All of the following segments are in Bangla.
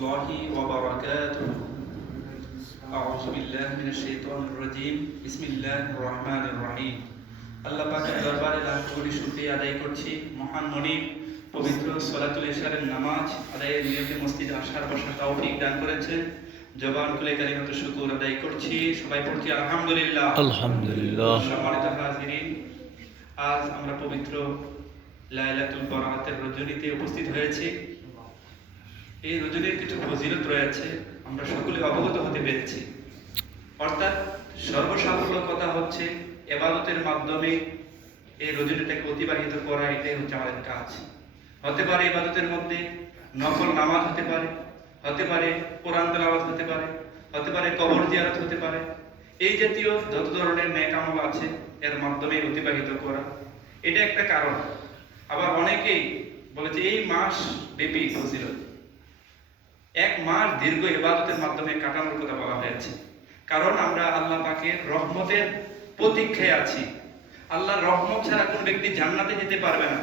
الله وبركاته أعوذ بالله من الشيطان الرجيم بسم الله الرحمن الرحيم আল্লাহ পাকের দরবারে লাখ কোটি শুকরিয়া আদায় করছি। মহান মনিব পবিত্র সালাতুল ইশারের নামাজ আদায়ের নিয়তে মসজিদে আসার বসার তৌফিক দান করেছেন। জবান খুলে কালিমাত শুকর আদায় করছি। সবাই পড়ছি আলহামদুলিল্লাহ। আলহামদুলিল্লাহ। সম্মানিত হাজিরিন, আজ আমরা পবিত্র লাইলাতুল বরাতের রজনীতে উপস্থিত হয়েছি। এই রজনীর কিছু ফজিলত রয়েছে, আমরা সকলে অবগত হতে পেরেছি। অর্থাৎ সর্বসাধারণ কথা হচ্ছে ইবাদতের মাধ্যমে এই রজনীটাকে অতিবাহিত করা, এটাই হচ্ছে আমাদের কাজ। হতে পারে ইবাদতের মধ্যে নফল নামাজ হতে পারে, হতে পারে কোরআন তেলাওয়াত হতে পারে, হতে পারে কবর জিয়ারত হতে পারে। এই জাতীয় যত ধরনের নেক আমল আছে এর মাধ্যমে অতিবাহিত করা, এটা একটা কারণ। আবার অনেকেই বলেছে এই মাস ব্যাপী ফজিলত, এক মাস দীর্ঘ ইবাদতের মাধ্যমে কাটানোর কথা বলা হয়েছে। কারণ আমরা আল্লাহ পাকের রহমতের প্রতীক্ষায় আছি। আল্লাহর রহমত ছাড়া কোন ব্যক্তি জান্নাতে যেতে পারবে না।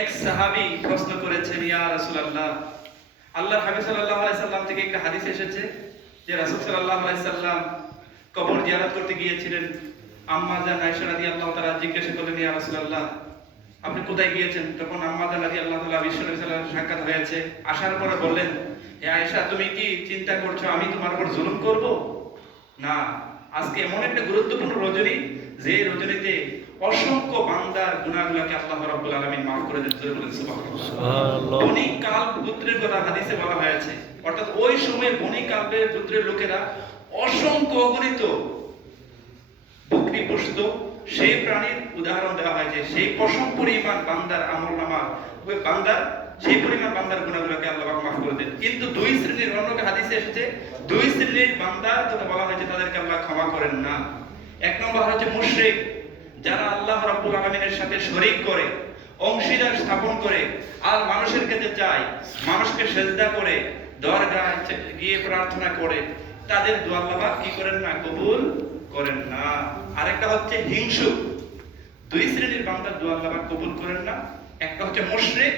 এক সাহাবী প্রশ্ন করেছেন, ইয়া রাসূলুল্লাহ, আল্লাহর হাবিব সাল্লাল্লাহু আলাইহি সাল্লাম থেকে একটা হাদিস এসেছে যে রাসূল সাল্লাল্লাহু আলাইহি সাল্লাম কবর জিয়ারত করতে গিয়েছিলেন। আম্মা জান আয়েশা রাদিয়াল্লাহু তাআলা জিজ্ঞাসা করলেন, ইয়া রাসূলুল্লাহ, আপনি কোথায় গিয়েছেন? তখন আম্মা জান রাদিয়াল্লাহু তাআলা বিশ্বনবী সাল্লাল্লাহু আলাইহি ওয়াসাল্লাম সাক্ষাৎ হয়েছে। আসার পরে বললেন, হে আয়েশা, তুমি কি চিন্তা করছো আমি তোমার উপর জুলুম করব? না, আজকে এমন একটা গুরুত্বপূর্ণ রজনী যে রজনীতে অসংখ্য বান্দার গুনাহগুলোকে আল্লাহ রাব্বুল আলামিন maaf করে দেন। জোরে বলেন সুবহানাল্লাহ। বনি কাল পুত্রের কথা হাদিসে বলা হয়েছে। অর্থাৎ ওই সময় বনি কালের পুত্রের লোকেরা অসংখ্য অগণিত বকরি পুষত, সেই প্রাণীর উদাহরণ দেওয়া হয়েছে। সেই পশম পরিমাণ বান্দার আমলনামা, ওই বান্দার সেই পরিমাণ বান্দার গুনাহগুলোকে আল্লাহ পাক maaf করে দেন। কিন্তু দুই শ্রেণীর, অন্য হাদিসে এসেছে দুই শ্রেণীর বান্দার কথা বলা হয়েছে, তাদেরকে আল্লাহ ক্ষমা করেন না। এক নম্বর হচ্ছে মুশরিক, যারা আল্লাহ রাব্বুল আলামিনের সাথে শরীক করে, অংশীদার স্থাপন করে, আর মানুষের কাছে চায়, মানুষকে সেজদা করে, দরগায় গিয়ে প্রার্থনা করে, তাদের দোয়া আল্লাহ পাক কি করেন না, কবুল করেন না। আরেকটা হচ্ছে হিংসুক, দুই শ্রেণীর বান্দার দোয়া আল্লাহ পাক কবুল করেন না। একটা হচ্ছে মুশরিক,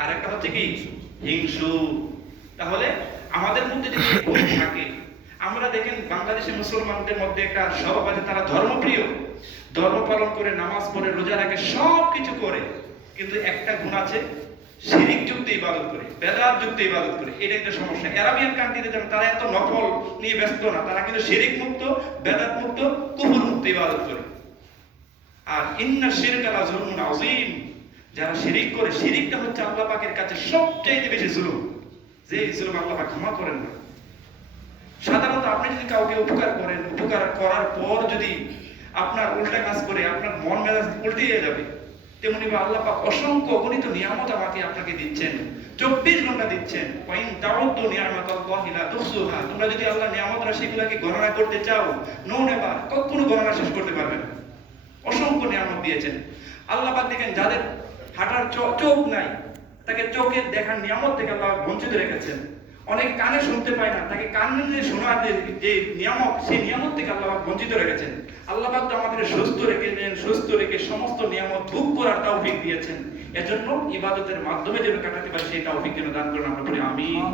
আর একটা হচ্ছে কি, হিংসুক। তাহলে আমাদের মধ্যে যদি গুণ থাকে, আমরা দেখেন বাংলাদেশের মুসলমানদের মধ্যে একটা স্বভাব আছে, তারা ধর্মপ্রিয়, ধর্ম পালন করে, নামাজ পড়ে, রোজা রাখে, সব কিছু করে, কিন্তু একটা গুণ আছে, শিরিক যুক্ত ইবাদত করে, বেদাত যুক্ত ইবাদত করে। এটা একটা সমস্যা। আরবিয়ান কান্ট্রিতে যেমন তারা এত নফল নিয়ে ব্যস্ত না, তারা কিন্তু শিরিক মুক্ত, বেদাত মুক্ত, কুফর মুক্ত ইবাদত করে। আর ইন্না শিরকা লাযুলমুন আযীম, যারা শিরিক করে, শিরিকটা হচ্ছে আল্লাহ পাকের কাছে সবচেয়ে বেশি জুলুম, যে জুলুম আল্লাহ পাক ক্ষমা করেন না। সাধারণত আপনি যদি কাউকে উপকার করেন, উপকার করার পর যদি আপনার উল্টা কাজ করে, আপনার মন মেজাজ উল্টে যাবে। তেমনি আল্লাহ পাক অসংখ্য অগণিত নিয়ামত আমাকে আপনাকে দিচ্ছেন, 24 ঘন্টা দিচ্ছেন। ওয়াইন তাউদ্দু নিয়ামাতাল্লাহি লা তুহসুহা, তোমরা যদি আল্লাহ নিয়ামত রাশিগুলোকে গণনা করতে চাও, নো নেভার, কখনো গণনা শেষ করতে পারবে না। অসংখ্য নিয়ামত দিয়েছেন আল্লাহ পাক। দেখেন যাদের হাঁটার চোখ নাই, তাকে চোখের দেখার নিয়ামত থেকে আল্লাহ বঞ্চিত রেখেছেন। অনেক কানে শুনতে পায় না, তাকে কানে শোনার যে নিয়ামত, সেই নিয়ামত থেকে আল্লাহ পাক বঞ্চিত রেখেছেন। আল্লাহ পাক তো আমাদের সুস্থ রেখেছেন, সুস্থ রেখে সমস্ত নিয়ামত ভোগ করার তৌফিক দিয়েছেন। এজন্য ইবাদতের মাধ্যমে যেন কাটাতে পারি, সেই তৌফিক যেন দান করেন। আমরা বলি আমিন।